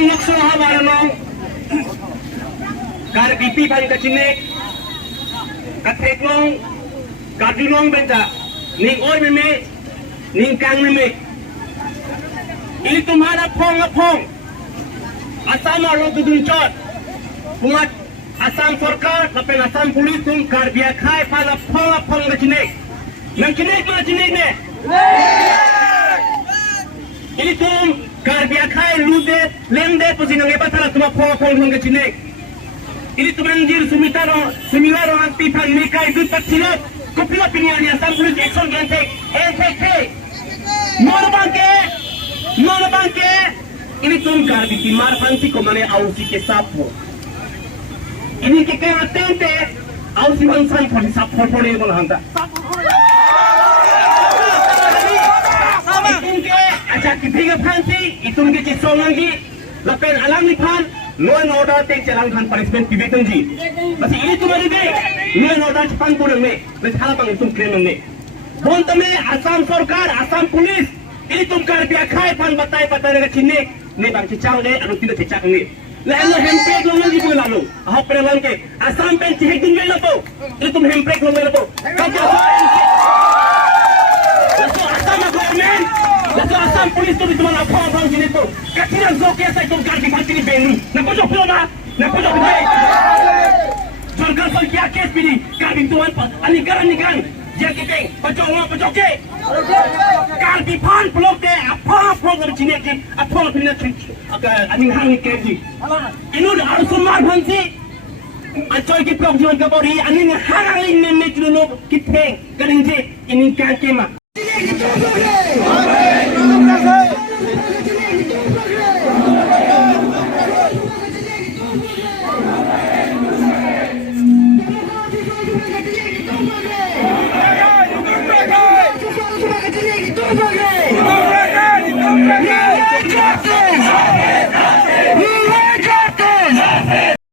Ang nagsuha marunong pipi pan kacinek kateklong kadulong benta ning oy meme ning kang meme ini तुम्हारा phong asam alo tudun chot pumat asam sarkar tapi asam polis tum kar biya khai pala phong kacinek nang cinek ma cinek ne ini tum kar biya khai lude lemde pusinang eba thala tuma phong kacinek ini tumanjir sumilaro anti pan mekai du patsilot kopila piniani asam polis action gantek NPK Mono bangke ini tum garbi timar pansi ko mane ausi ke sapo ini ke kaya tente ausi man san poni sapo poni mo hanta itum ke acha kipiga pansi itum ke chisongangi lapen alam ni pan law and order take chalang khan punishment pibetan ji basi ini tumari de law and order pan kurang me bas hala pang itum claim me bon tame asam sarkar asam police ini tum kar biya khai pan batai ga chinek ne bang chichang le anu tidak chichang ne la anu hempek lo ngi bu lalu ahok pelan ke asam pen chihek dun le po ini tum hempek lo le po kaja so asam government laso asam police tu tum na phang jini po kathira zo ke sai tum kar bi phati ni benu na ko jo plo na ko jo be sarkar pal kya case pini kar bi tuan pa ani garan dia kita pajoke kar bi phan blok ke apa program cine ke apa pina ani hang ke ji inu ar sumar bhansi achoy ki prok jiwan ka bori ani hang ali ne ne tulo ki theng kaning ji ini kan ke ma